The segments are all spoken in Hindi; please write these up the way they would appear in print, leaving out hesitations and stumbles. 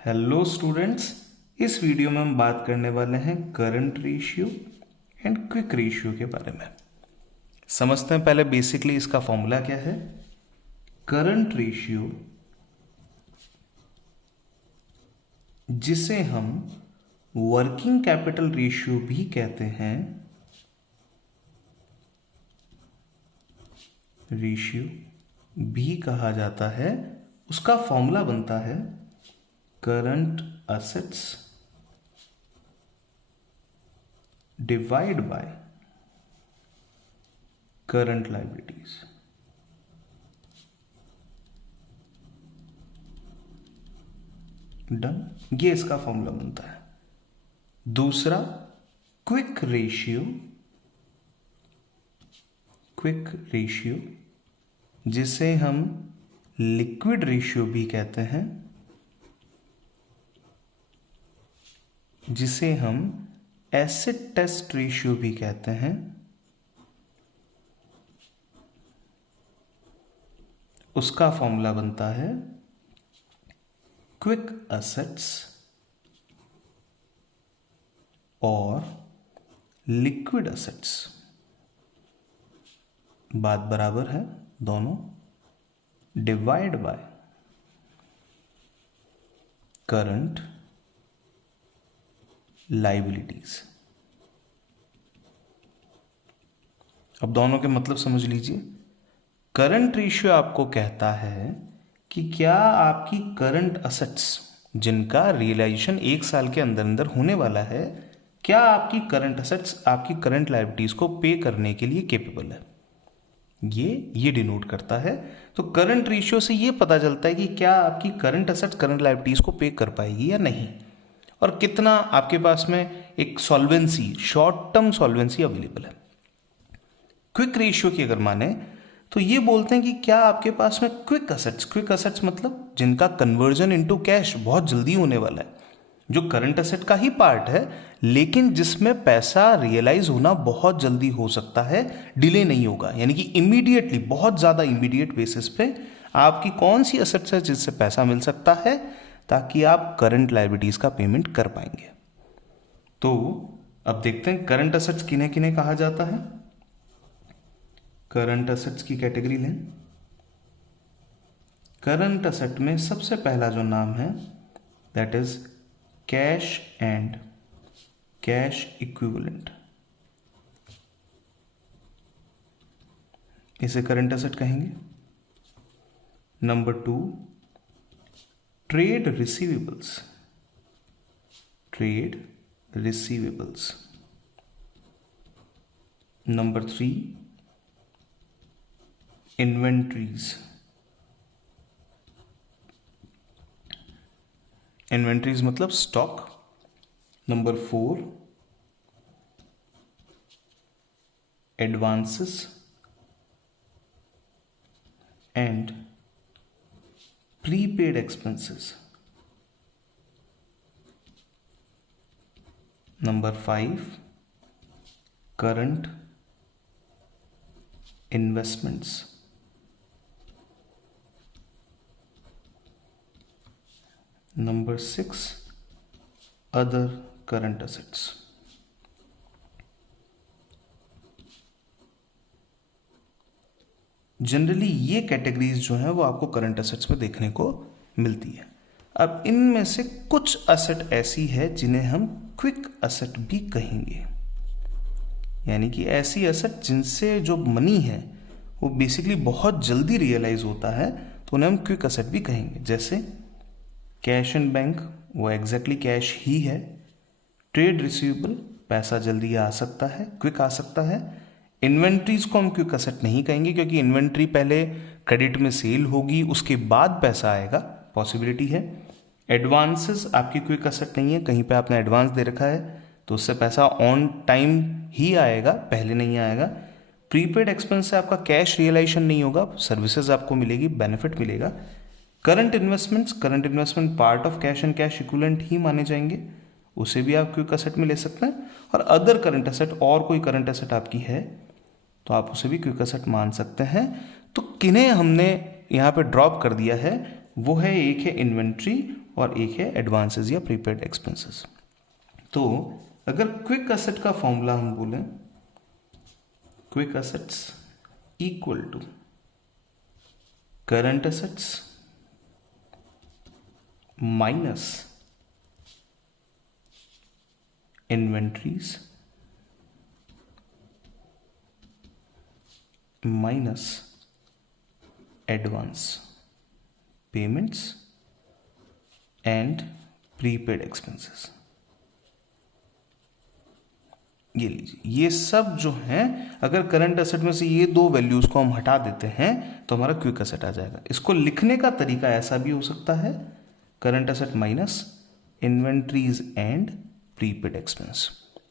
हेलो स्टूडेंट्स, इस वीडियो में हम बात करने वाले हैं current ratio and quick ratio के बारे में। समझते हैं पहले बेसिकली इसका फॉर्मूला क्या है। करंट रेशियो, जिसे हम वर्किंग कैपिटल रेशियो भी कहते हैं, रेशियो भी कहा जाता है, उसका फॉर्मूला बनता है current assets divide by current liabilities. Done, ये इसका फॉर्मूला बनता है। दूसरा क्विक रेशियो, जिसे हम लिक्विड रेशियो भी कहते हैं, जिसे हम एसिड टेस्ट रेशियो भी कहते हैं, उसका फॉर्मूला बनता है क्विक असेट्स और लिक्विड असेट्स। बात बराबर है दोनों, डिवाइड बाय करंट लायबिलिटीज। अब दोनों के मतलब समझ लीजिए। करंट रेशियो आपको कहता है कि क्या आपकी करंट असेट्स, जिनका रियलाइजेशन 1 साल के अंदर अंदर होने वाला है, क्या आपकी करंट असेट्स आपकी करंट लायबिलिटीज को पे करने के लिए केपेबल है। ये डिनोट करता है। तो करंट रेशियो से ये पता चलता है कि क्या आपकी करंट असेट्स करंट लायबिलिटीज को पे कर पाएगी या नहीं, और कितना आपके पास में एक solvency, short term solvency available है। क्विक रेशियो की अगर माने तो ये बोलते हैं कि क्या आपके पास में क्विक असेट्स मतलब जिनका कन्वर्जन इनटू कैश बहुत जल्दी होने वाला है, जो करंट असेट का ही पार्ट है, लेकिन जिसमें पैसा रियलाइज होना बहुत जल्दी हो सकता है, डिले नहीं होगा। यानी कि इमीडिएटली, बहुत ज्यादा इमीडिएट बेसिस पे आपकी कौन सी असेट्स है जिससे पैसा मिल सकता है, ताकि आप करंट लायबिलिटीज का पेमेंट कर पाएंगे। तो अब देखते हैं करंट असेट्स किन्हें किन्हें कहा जाता है। करंट असेट्स की कैटेगरी लें। करंट असेट में सबसे पहला जो नाम है that is cash and cash equivalent. इसे करंट असेट कहेंगे। Number 2, trade receivables. Number 3, inventories मतलब stock. Number 4, advances and prepaid expenses. Number 5, current investments. Number 6, other current assets. Generally ये कैटेगरीज जो हैं वो आपको करंट असेट्स में देखने को मिलती है। अब इनमें से कुछ असेट ऐसी है जिन्हें हम क्विक असेट भी कहेंगे, यानी कि ऐसी असेट जिनसे जो मनी है वो बेसिकली बहुत जल्दी रियलाइज होता है, तो उन्हें हम क्विक असेट भी कहेंगे। जैसे कैश इन बैंक, वो एग्जैक्टली कैश ही है। ट्रेड रिसीवेबल, पैसा जल्दी आ सकता है, क्विक आ सकता है। इन्वेंट्रीज को हम क्विक असेट नहीं कहेंगे, क्योंकि इन्वेंट्री पहले क्रेडिट में सेल होगी, उसके बाद पैसा आएगा, पॉसिबिलिटी है। एडवांसेस आपकी क्विक असेट नहीं है, कहीं पे आपने एडवांस दे रखा है तो उससे पैसा ऑन टाइम ही आएगा, पहले नहीं आएगा। प्रीपेड एक्सपेंस से आपका कैश रियलाइजेशन नहीं होगा, सर्विसेज आपको मिलेगी, बेनिफिट मिलेगा। Current investment part of cash and cash equivalent ही माने जाएंगे, उसे भी आप क्विक असेट में ले सकते हैं। और अदर करंट असेट, और कोई करंट असेट आपकी है तो आप उसे भी क्विक असेट मान सकते हैं। तो किन्हें हमने यहाँ पे ड्रॉप कर दिया है, वो है, एक है इन्वेंट्री और एक है एडवांसेस या प्रीपेड एक्सपेंसेस। तो अगर क्विक असेट का फॉर्मूला हम बोलें, quick assets equal to current assets minus inventories minus advance payments and prepaid expenses. ये लीजिए, ये सब जो हैं, अगर करंट असेट में से ये दो वैल्यूज को हम हटा देते हैं तो हमारा क्विक असेट आ जाएगा। इसको लिखने का तरीका ऐसा भी हो सकता है, current asset minus inventories and prepaid expense.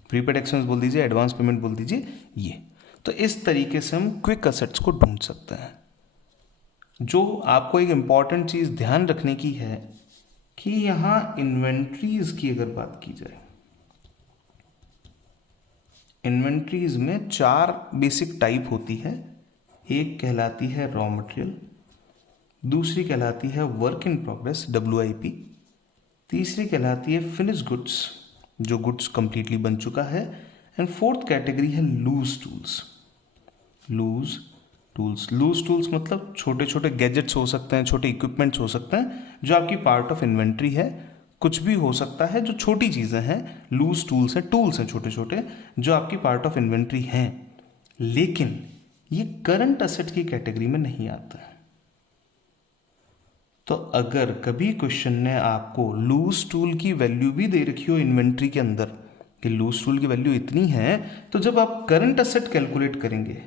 Prepaid expense बोल दीजिए, एडवांस पेमेंट बोल दीजिए, ये। तो इस तरीके से हम क्विक असेट्स को ढूंढ सकते हैं। जो आपको एक इंपॉर्टेंट चीज ध्यान रखने की है कि यहां इन्वेंट्रीज की अगर बात की जाए, इन्वेंट्रीज में 4 बेसिक टाइप होती है। एक कहलाती है रॉ मटेरियल, दूसरी कहलाती है वर्क इन प्रोग्रेस WIP, तीसरी कहलाती है फिनिश गुड्स, जो गुड्स कंप्लीटली बन चुका है, एंड फोर्थ कैटेगरी है लूज टूल्स। लूज टूल्स मतलब छोटे छोटे गैजेट्स हो सकते हैं, छोटे इक्विपमेंट्स हो सकते हैं जो आपकी पार्ट ऑफ इन्वेंट्री है। कुछ भी हो सकता है जो छोटी चीज़ें हैं, लूज टूल्स हैं छोटे छोटे जो आपकी पार्ट ऑफ इन्वेंट्री हैं, लेकिन ये करंट असेट की कैटेगरी में नहीं आता है। तो अगर कभी क्वेश्चन ने आपको लूज टूल की वैल्यू भी दे रखी हो इन्वेंट्री के अंदर कि लूज टूल की वैल्यू इतनी है, तो जब आप करंट असेट कैलकुलेट करेंगे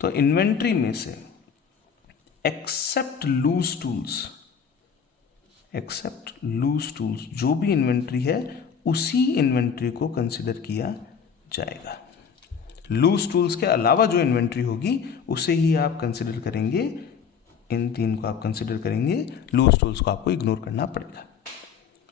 तो इन्वेंट्री में से एक्सेप्ट लूज टूल्स जो भी इन्वेंट्री है उसी इन्वेंट्री को कंसिडर किया जाएगा। लूज टूल्स के अलावा जो इन्वेंट्री होगी उसे ही आप कंसिडर करेंगे। इन 3 को आप कंसिडर करेंगे, लूज टूल्स को आपको इग्नोर करना पड़ेगा।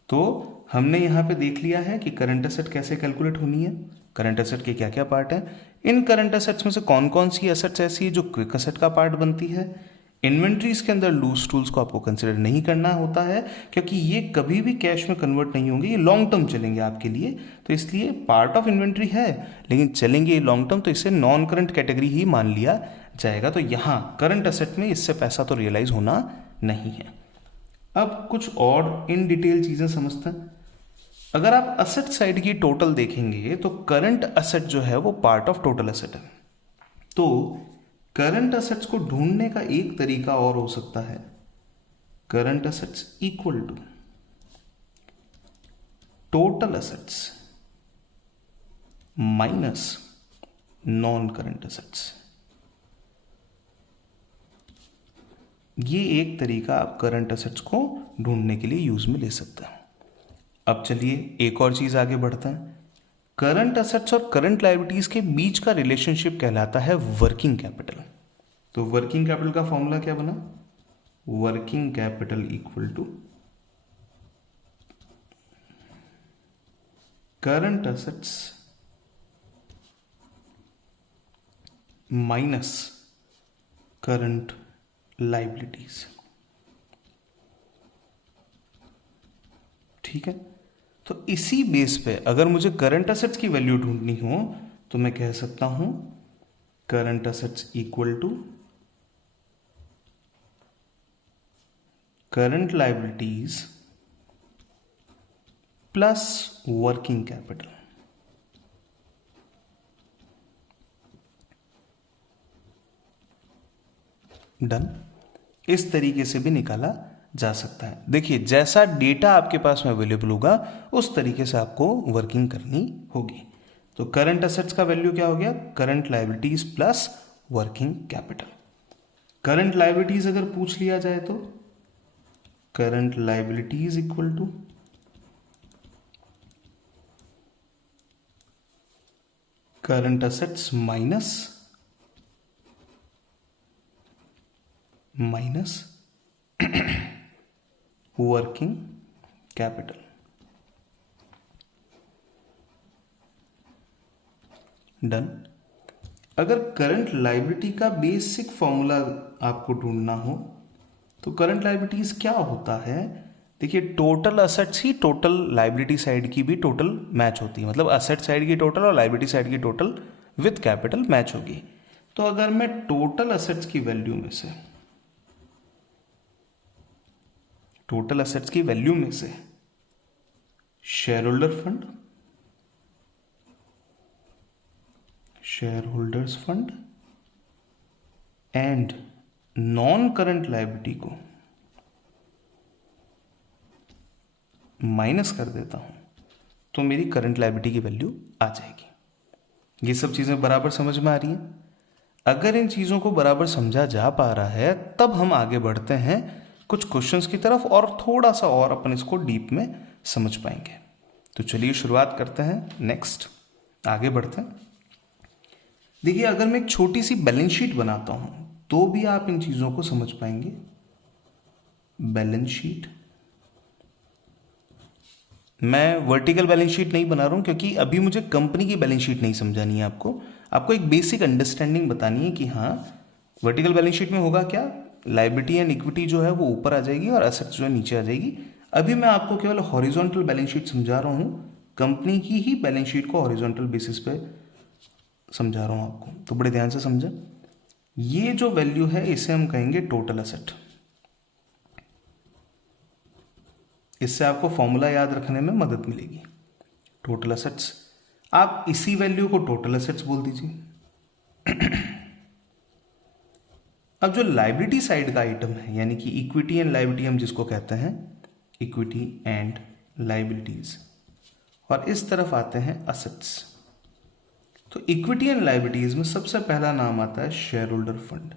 तो हमने यहां पे देख लिया है कि करंट एसेट कैसे कैलकुलेट होनी है, करंट एसेट के क्या क्या पार्ट हैं, इन करंट एसेट्स में से कौन कौन सी एसेट्स ऐसी है जो क्विक एसेट का पार्ट बनती है। इन्वेंट्रीज के अंदर लूज टूल्स को आपको कंसिडर नहीं करना होता है क्योंकि ये कभी भी कैश में कन्वर्ट नहीं होंगे, ये लॉन्ग टर्म चलेंगे आपके लिए, तो इसलिए पार्ट ऑफ इन्वेंट्री है लेकिन चलेंगे ये लॉन्ग टर्म, तो इसे नॉन करंट कैटेगरी ही मान लिया जाएगा। तो यहाँ करंट एसेट में इससे पैसा तो रियलाइज होना नहीं है। अब कुछ और इन डिटेल चीजें समझते हैं। अगर आप असेट साइड की टोटल देखेंगे तो करंट असेट जो है वो पार्ट ऑफ टोटल असेट है। तो करंट असेट्स को ढूंढने का एक तरीका और हो सकता है, current assets equal to total assets minus non current assets. ये एक तरीका आप करंट असेट्स को ढूंढने के लिए यूज में ले सकते हैं। अब चलिए एक और चीज आगे बढ़ते हैं। करंट असेट्स और करंट लायबिलिटीज के बीच का रिलेशनशिप कहलाता है वर्किंग कैपिटल। तो वर्किंग कैपिटल का फॉर्मूला क्या बना, working capital equal to current assets minus current liabilities. ठीक है, तो इसी बेस पे अगर मुझे करंट असेट्स की वैल्यू ढूंढनी हो तो मैं कह सकता हूं current assets equal to current liabilities plus working capital. Done. इस तरीके से भी निकाला जा सकता है। देखिए जैसा डेटा आपके पास में अवेलेबल होगा उस तरीके से आपको वर्किंग करनी होगी। तो करंट असेट्स का वैल्यू क्या हो गया, current liabilities plus working capital. Current liabilities अगर पूछ लिया जाए तो current liabilities equal to current assets minus working capital. Done. अगर करंट लायबिलिटी का बेसिक फॉर्मूला आपको ढूंढना हो तो करंट लायबिलिटीज क्या होता है, देखिए टोटल असेट्स ही टोटल लाइबिलिटी साइड की भी टोटल मैच होती है, मतलब असेट साइड की टोटल और लाइबिलिटी साइड की टोटल विथ कैपिटल मैच होगी। तो अगर मैं टोटल असेट्स की वैल्यू में से share holders fund and non current liability को माइनस कर देता हूं तो मेरी करंट लाइबिलिटी की वैल्यू आ जाएगी। ये सब चीजें बराबर समझ में आ रही हैं? अगर इन चीजों को बराबर समझा जा पा रहा है तब हम आगे बढ़ते हैं कुछ क्वेश्चंस की तरफ और थोड़ा सा और अपन इसको डीप में समझ पाएंगे। तो चलिए शुरुआत करते हैं, नेक्स्ट आगे बढ़ते हैं। देखिए अगर मैं एक छोटी सी बैलेंस शीट बनाता हूं तो भी आप इन चीजों को समझ पाएंगे। बैलेंस शीट, मैं वर्टिकल बैलेंस शीट नहीं बना रहा हूं क्योंकि अभी मुझे कंपनी की बैलेंस शीट नहीं समझानी है आपको एक बेसिक अंडरस्टैंडिंग बतानी है कि हाँ वर्टिकल बैलेंस शीट में होगा क्या, लाइबिलिटी एंड इक्विटी जो है वो ऊपर आ जाएगी और एसेट्स जो है नीचे आ जाएगी। अभी मैं आपको केवल हॉरिजॉन्टल बैलेंस शीट समझा रहा हूं, कंपनी की ही बैलेंस शीट को हॉरिजॉन्टल बेसिस पे समझा रहा हूं आपको, तो बड़े ध्यान से समझें। ये जो वैल्यू है इसे हम कहेंगे टोटल एसेट। इससे आपको फॉर्मूला याद रखने में मदद मिलेगी। टोटल एसेट्स, आप इसी वैल्यू को टोटल एसेट्स बोल दीजिए। अब जो लाइबिलिटी साइड का आइटम है यानी कि इक्विटी एंड लाइबिलिटी हम जिसको कहते हैं इक्विटी एंड लाइबिलिटीज, और इस तरफ आते हैं असेट्स। तो इक्विटी एंड लाइबिलिटीज में सबसे पहला नाम आता है shareholder fund,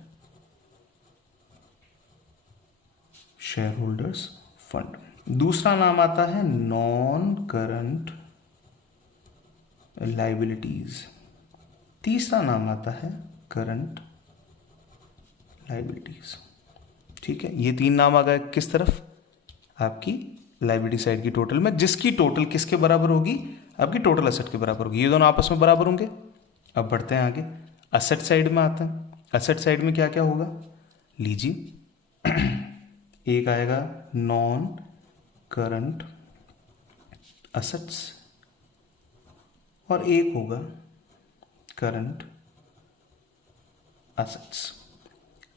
share holders fund. दूसरा नाम आता है नॉन करंट लाइबिलिटीज। तीसरा नाम आता है करंट लाइबिलिटीज। ठीक है, ये तीन नाम आ गए किस तरफ, आपकी लाइबिलिटी साइड की टोटल में, जिसकी टोटल किसके बराबर होगी, आपकी टोटल असेट के बराबर होगी। ये दोनों आपस में बराबर होंगे। अब बढ़ते हैं आगे, असेट साइड में आते हैं। असेट साइड में क्या क्या होगा लीजिए। एक आएगा नॉन करंट असेट्स और एक होगा करंट असेट्स।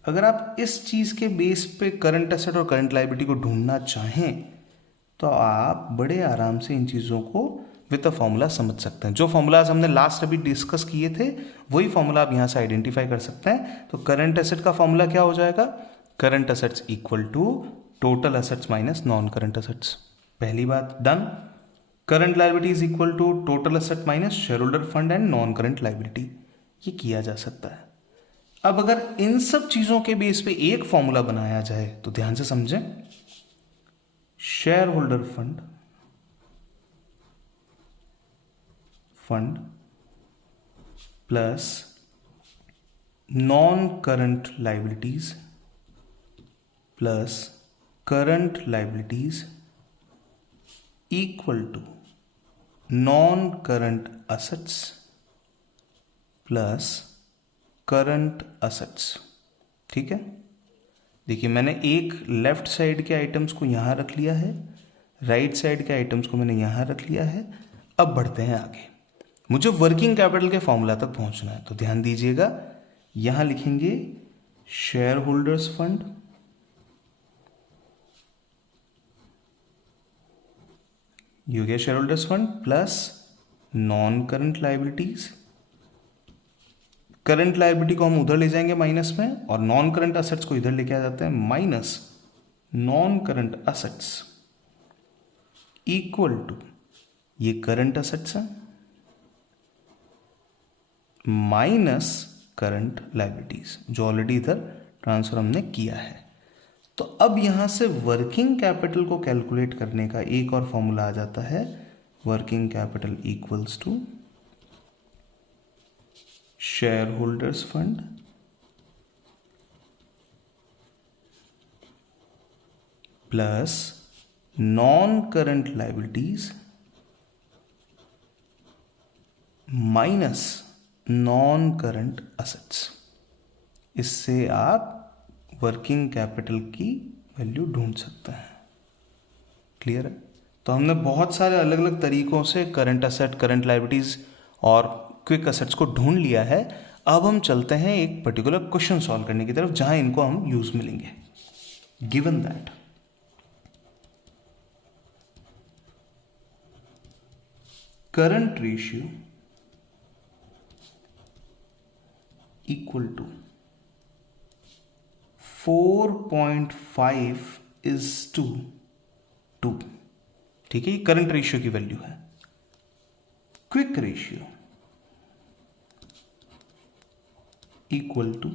अगर आप इस चीज के बेस पे करंट एसेट और करंट लायबिलिटी को ढूंढना चाहें तो आप बड़े आराम से इन चीजों को विद अ फॉर्मूला समझ सकते हैं। जो फॉर्मूलाज हमने लास्ट अभी डिस्कस किए थे वही फॉर्मूला आप यहां से आइडेंटिफाई कर सकते हैं। तो करंट एसेट का फॉर्मूला क्या हो जाएगा, current assets equal to total assets minus non current assets. पहली बात done. Current liability is equal to total asset minus shareholder fund and non current liability. ये किया जा सकता है। अब अगर इन सब चीजों के बेस पे एक फॉर्मूला बनाया जाए तो ध्यान से समझें, shareholder fund plus non current liabilities plus current liabilities equal to non current assets plus current assets. ठीक है, देखिए मैंने एक लेफ्ट साइड के आइटम्स को यहां रख लिया है, राइट साइड के आइटम्स को मैंने यहां रख लिया है। अब बढ़ते हैं आगे, मुझे वर्किंग कैपिटल के फॉर्मूला तक पहुंचना है। तो ध्यान दीजिएगा, यहां लिखेंगे शेयर होल्डर्स फंड ये हो गया share holders fund plus non current liabilities. Current liability को हम उधर ले जाएंगे माइनस में, और नॉन करंट असेट्स को इधर लेके आ जाते हैं minus non current assets equal to ये करंट असेट्स है माइनस करंट लायबिलिटीज जो ऑलरेडी इधर ट्रांसफर हमने किया है। तो अब यहां से वर्किंग कैपिटल को कैलकुलेट करने का एक और फॉर्मूला आ जाता है, working capital equals to shareholders fund plus non current liabilities minus non current assets. इससे आप वर्किंग कैपिटल की वैल्यू ढूंढ सकते हैं। क्लियर है? तो हमने बहुत सारे अलग अलग तरीकों से करंट असेट, करंट लायबिलिटीज और क्विक असेट्स को ढूंढ लिया है। अब हम चलते हैं एक पर्टिकुलर क्वेश्चन सॉल्व करने की तरफ जहां इनको हम यूज मिलेंगे। Given that current ratio equal to 4.5 is to 2, ठीक है, ये करंट रेशियो की वैल्यू है। Quick ratio equal to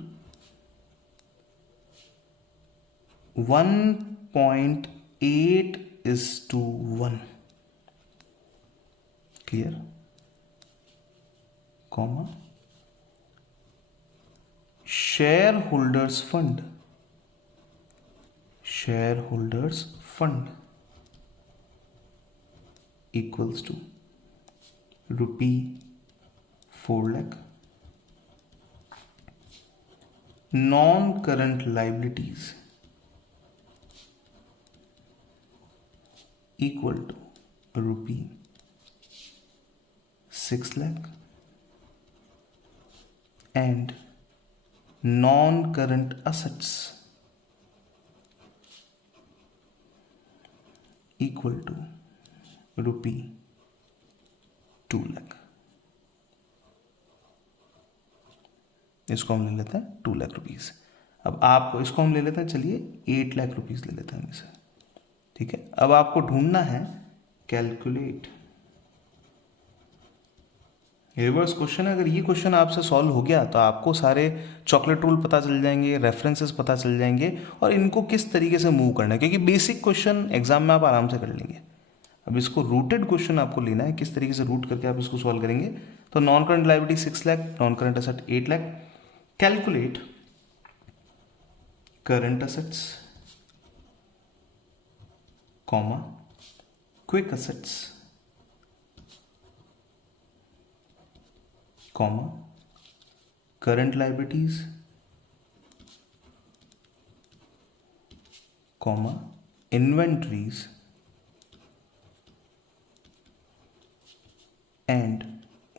1.8 is to 1, clear, comma shareholders fund equals to ₹4 lakh, non current liabilities equal to ₹6 lakh and non-current assets equal to ₹2 lakh। इसको हम ले लेते हैं 2 लाख रुपीज। अब आपको इसको हम ले लेते हैं, चलिए 8 लाख रुपीज ले लेते हैं इसे, ठीक है। अब आपको ढूंढना है कैलकुलेट रिवर्स क्वेश्चन है। अगर ये क्वेश्चन आपसे सॉल्व हो गया तो आपको सारे चॉकलेट रूल पता चल जाएंगे, रेफरेंसेस पता चल जाएंगे और इनको किस तरीके से मूव करना है, क्योंकि बेसिक क्वेश्चन एग्जाम में आप आराम से कर लेंगे। अब इसको रूटेड क्वेश्चन आपको लेना है, किस तरीके से रूट करके आप इसको सॉल्व करेंगे। तो non current liability 6 lakh, non current asset 8 lakh. Calculate current assets comma quick assets comma current liabilities comma inventories and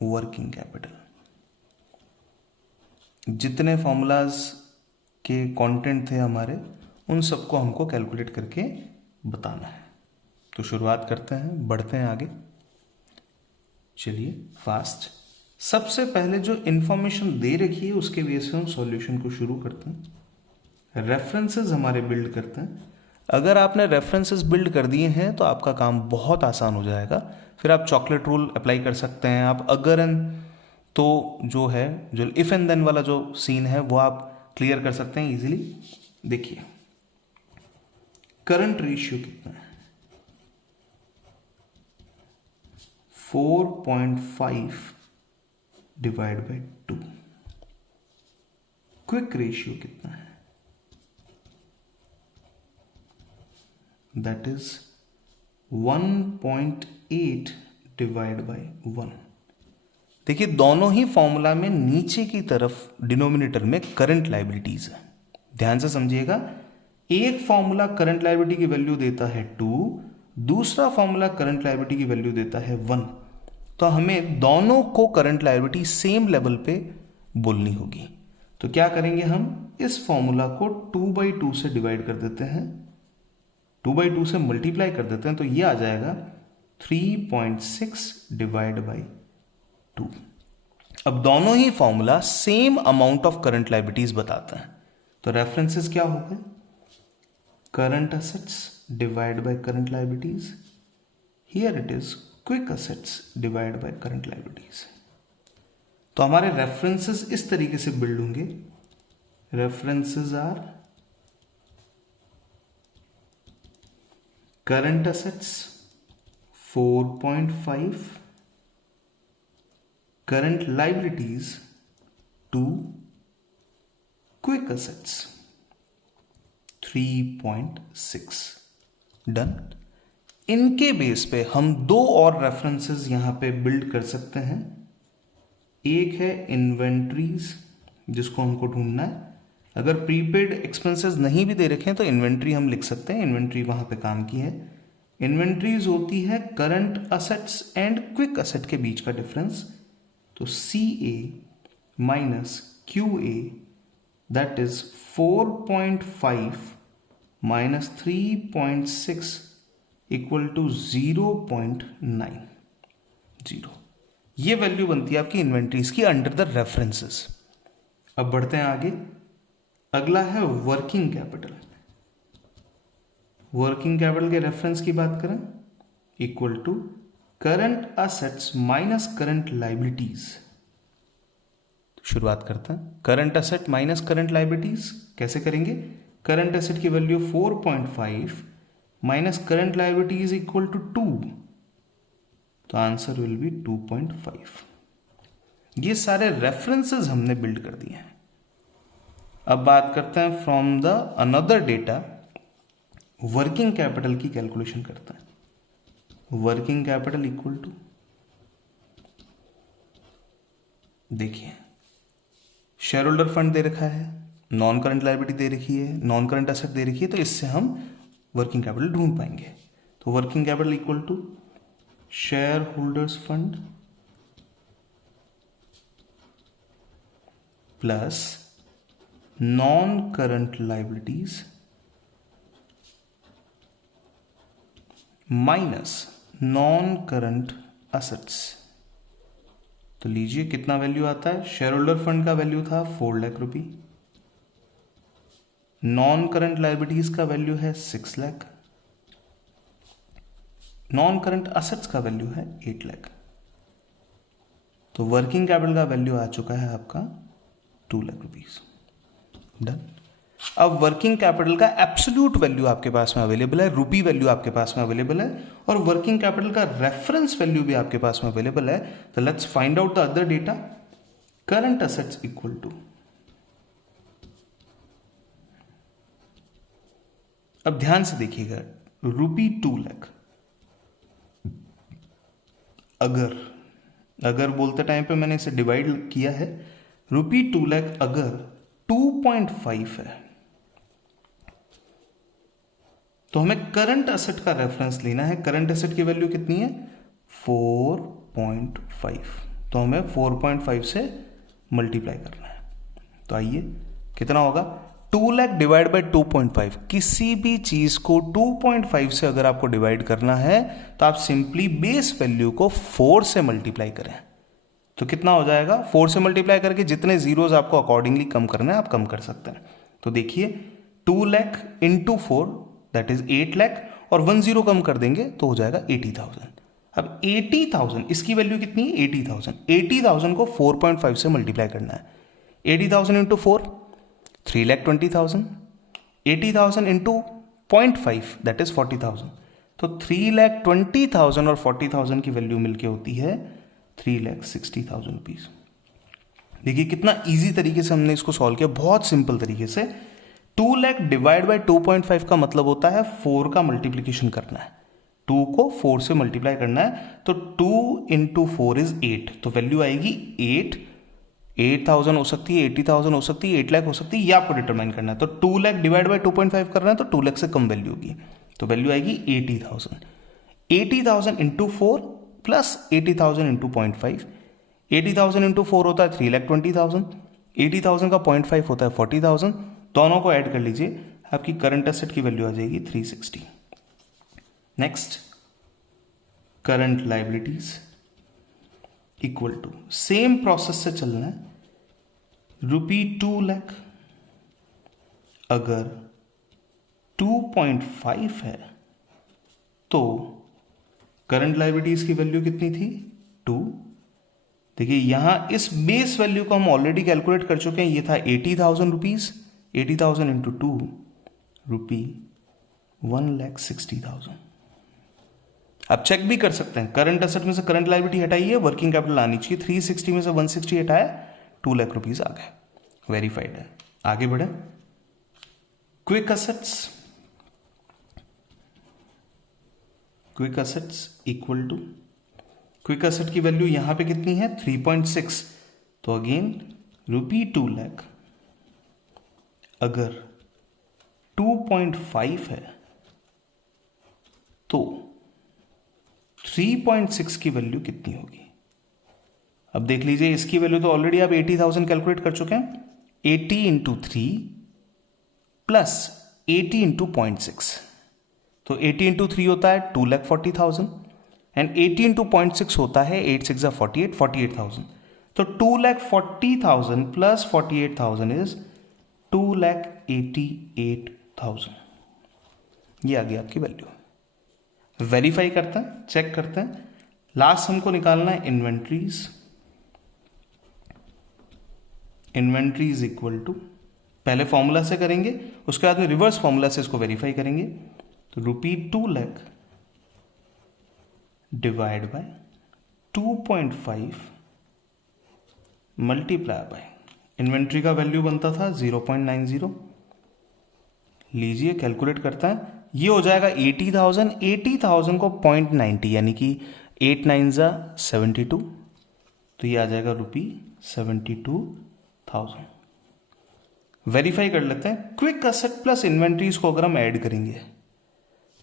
working capital. जितने फॉर्मूलाज के कंटेंट थे हमारे, उन सबको हमको कैलकुलेट करके बताना है। तो शुरुआत करते हैं, बढ़ते हैं आगे, चलिए फास्ट। सबसे पहले जो इंफॉर्मेशन दे रखी है उसके बेस पे हम सॉल्यूशन को शुरू करते हैं। रेफरेंसेस हमारे बिल्ड करते हैं। अगर आपने रेफरेंसेस बिल्ड कर दिए हैं तो आपका काम बहुत आसान हो जाएगा। फिर आप चॉकलेट रूल अप्लाई कर सकते हैं। आप अगर एंड तो जो है, जो इफ एंड देन वाला जो सीन है वो आप क्लियर कर सकते हैं इजीली। देखिए करंट रेशियो कितना है, 4.5 डिवाइड बाई 2। क्विक रेशियो कितना है, दैट इज 1.8 डिवाइड बाई 1। देखिए दोनों ही फॉर्मूला में नीचे की तरफ डिनोमिनेटर में करंट लायबिलिटीज है। ध्यान से समझिएगा, एक फॉर्मूला करंट लायबिलिटी की वैल्यू देता है 2, दूसरा फॉर्मूला करंट लायबिलिटी की वैल्यू देता है 1। तो हमें दोनों को करंट लायबिलिटी सेम लेवल पे बोलनी होगी। तो क्या करेंगे, हम इस फॉर्मूला को 2/2 से डिवाइड कर देते हैं, 2/2 से मल्टीप्लाई कर देते हैं, तो ये आ जाएगा 3.6 डिवाइड बाई 2। अब दोनों ही formula same amount of current liabilities बताते हैं। तो रेफरेंसेस क्या हो गए, current assets divide by current liabilities, here it is quick assets divide by current liabilities. तो हमारे रेफरेंसेस इस तरीके से बिल्ड होंगे। References are current assets 4.5, current liabilities 2, quick assets 3.6। Done. इनके बेस पे हम दो और रेफरेंसेस यहां पे बिल्ड कर सकते हैं। एक है इन्वेंट्रीज, जिसको हमको ढूंढना है। अगर प्रीपेड एक्सपेंसेस नहीं भी दे रखे हैं तो इन्वेंट्री हम लिख सकते हैं, इन्वेंट्री वहां पे काम की है। इन्वेंट्रीज होती है current assets and quick asset के बीच का डिफरेंस। तो C A minus Q A that is 4.5 minus 3.6 equal to 0.90। ये वैल्यू बनती है आपकी इन्वेंट्रीज की अंडर द रेफरेंसेस। अब बढ़ते हैं आगे। अगला है वर्किंग कैपिटल। वर्किंग कैपिटल के रेफरेंस की बात करें, equal to current assets minus current liabilities. शुरुआत करते हैं। Current asset minus current liabilities कैसे करेंगे? करंट असेट की value 4.5 minus current liabilities equal to 2, तो आंसर विल बी 2.5। ये सारे रेफरेंसेस हमने बिल्ड कर दिए हैं। अब बात करते हैं from the another data, working capital की कैलकुलेशन करते हैं। वर्किंग कैपिटल इक्वल टू, देखिए शेयर होल्डर फंड दे रखा है, नॉन करंट लायबिलिटी दे रखी है, नॉन करंट एसेट दे रखी है, तो इससे हम वर्किंग कैपिटल ढूंढ पाएंगे। तो working capital equal to shareholders fund plus non current liabilities minus non current assets. तो लीजिए कितना वैल्यू आता है। शेयर होल्डर फंड का वैल्यू था 4 लाख रुपए, नॉन करंट लायबिलिटीज का वैल्यू है 6 लाख, नॉन करंट असेट्स का वैल्यू है 8 लाख। तो वर्किंग कैपिटल का वैल्यू आ चुका है आपका 2 लाख रुपीस। डन। अब वर्किंग कैपिटल का एब्सोल्यूट वैल्यू आपके पास में अवेलेबल है, रूपी वैल्यू आपके पास में अवेलेबल है, और वर्किंग कैपिटल का रेफरेंस वैल्यू भी आपके पास में अवेलेबल है। तो let's find out the other data. Current assets equal to, अब ध्यान से देखिएगा, रूपी 2 लाख। अगर बोलते टाइम पे मैंने इसे डिवाइड किया है, रूपी 2 लाख अगर 2.5 है तो हमें करंट असेट का रेफरेंस लेना है। करंट असेट की वैल्यू कितनी है? 4.5। तो हमें 4.5 से मल्टीप्लाई करना है। तो आइए कितना होगा? 2 लाख डिवाइड बाय 2.5। किसी भी चीज को 2.5 से अगर आपको डिवाइड करना है तो आप सिंपली बेस वैल्यू को 4 से मल्टीप्लाई करें। तो कितना हो जाएगा? 4 से मल्टीप्लाई करके जितने जीरोज आपको अकॉर्डिंगली कम करना है आप कम कर सकते हैं। तो देखिए 2 lakh into 4 that is 8 lakh, और 1 जीरो कम कर देंगे तो हो जाएगा 80,000। अब 80,000 इसकी वैल्यू कितनी है? 80,000। 80,000 को 4.5 से मल्टीप्लाई करना है। 80,000 इंटू 4 3,20,000, 80,000 इंटू 0.5 दैट इज 40,000। तो 3,20,000 और 40,000 की वैल्यू मिलके होती है 3,60,000 रुपीज। देखिए कितना इजी तरीके से हमने इसको सॉल्व किया, बहुत सिंपल तरीके से। 2 लाख डिवाइड बाय 2.5 का मतलब होता है 4 का मल्टीप्लीकेशन करना है, 2 को 4 से मल्टीप्लाई करना है। तो 2 इंटू 4 इज 8, तो वैल्यू आएगी 8। 8,000 हो सकती है, 80,000 हो सकती है, 8 लाख हो सकती है, ये आपको डिटरमाइन करना है। तो 2 लाख डिवाइड बाय 2.5 करना है तो 2 लाख से कम वैल्यू होगी, तो वैल्यू आएगी 80,000। 80,000 इंटू 4 प्लस 80,000 इंटू 0.5। 80,000 इंटू 4 होता है 3,20,000, 80,000 का 0.5 होता है 40,000। दोनों को ऐड कर लीजिए, आपकी करंट एसेट की वैल्यू आ जाएगी 360। Next current liabilities equal to, same process से चलना है। रूपी 2 लाख अगर 2.5 है तो करंट लायबिलिटीज की वैल्यू कितनी थी? 2। देखिए यहां इस बेस वैल्यू को हम ऑलरेडी कैलकुलेट कर चुके हैं, ये था 80,000 रुपीज। 80,000 इंटू 2 रुपी 1,60,000। आप चेक भी कर सकते हैं, करंट एसेट में से करंट लायबिलिटी हटाइए, वर्किंग कैपिटल आनी चाहिए। 360 में से 160 हटाया, 2 लाख रुपीज आ गए, वेरीफाइड है। आगे बढ़े। Quick assets, quick assets equal to, quick asset की वैल्यू यहां पे कितनी है? 3.6। तो अगेन रूपी 2 लाख अगर 2.5 है तो 3.6 की वैल्यू कितनी होगी। अब देख लीजिए, इसकी वैल्यू तो ऑलरेडी आप 80,000 कैलकुलेट कर चुके हैं। 80 इंटू 3 प्लस 80 इंटू 0.6, तो 80 इंटू 3 होता है 2,40,000 एंड 80 इंटू 0.6 होता है 8 6 48, 48,000। तो 2,40,000 प्लस 48,000 इज 2,88,000। ये आ गई आपकी वैल्यू। वेरीफाई करते हैं, चेक करते हैं। लास्ट हमको निकालना है इन्वेंट्रीज। इन्वेंट्रीज इक्वल टू, पहले फॉर्मूला से करेंगे, उसके बाद में रिवर्स फॉर्मूला से इसको वेरीफाई करेंगे। तो ₹2 lakh divide by 2.5 multiply by, inventory का वैल्यू बनता था 0.90। लीजिए कैलकुलेट करता है, ये हो जाएगा 80,000। 80,000 को 0.90 यानी कि 8 9 72, तो ये आ जाएगा ₹72,000। वेरीफाई कर लेते हैं। क्विक असेट प्लस इन्वेंट्रीज को अगर हम ऐड करेंगे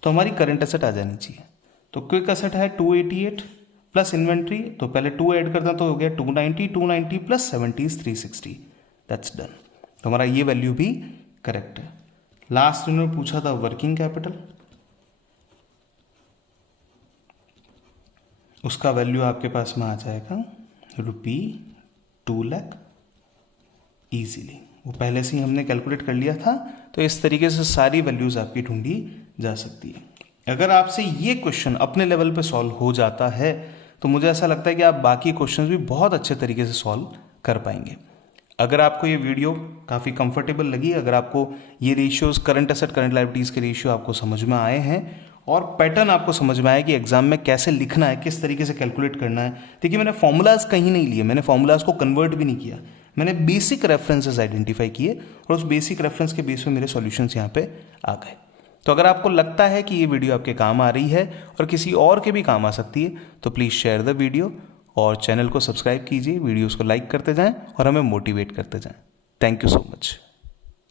तो हमारी करंट असेट आ जानी चाहिए। तो क्विक असेट है 288 प्लस इन्वेंट्री, तो पहले 2 ऐड करते हैं तो हो गया 290, 290 प्लस 70 इज 360। That's done. तो हमारा ये वैल्यू भी करेक्ट है। लास्ट इन्होंने पूछा था वर्किंग कैपिटल, उसका वैल्यू आपके पास में आ जाएगा ₹2 लाख इजीली। वो पहले से ही हमने कैलकुलेट कर लिया था, तो इस तरीके से सारी वैल्यूज आपकी ढूंढी जा सकती है। अगर आपसे ये क्वेश्चन अपने लेवल पे सॉल्व हो जाता है तो मुझे ऐसा लगता है कि आप बाकी क्वेश्चंस भी बहुत अच्छे तरीके से सॉल्व कर पाएंगे। अगर आपको ये वीडियो काफ़ी कंफर्टेबल लगी, अगर आपको ये ratios current asset current liabilities के रेशियो आपको समझ में आए हैं और पैटर्न आपको समझ में आया कि एग्जाम में कैसे लिखना है, किस तरीके से कैलकुलेट करना है। देखिए, मैंने फॉर्मूलाज कहीं नहीं लिए, मैंने फॉर्मूलाज को कन्वर्ट भी नहीं किया, मैंने बेसिक रेफरेंसेस आइडेंटिफाई किए और उस बेसिक रेफरेंस के बेस पे मेरे सॉल्यूशंस यहाँ पे आ गए। तो अगर आपको लगता है कि ये वीडियो आपके काम आ रही है और किसी और के भी काम आ सकती है तो प्लीज़ शेयर द वीडियो और चैनल को सब्सक्राइब कीजिए, वीडियोस को लाइक करते जाएं और हमें मोटिवेट करते जाएं। Thank you so much.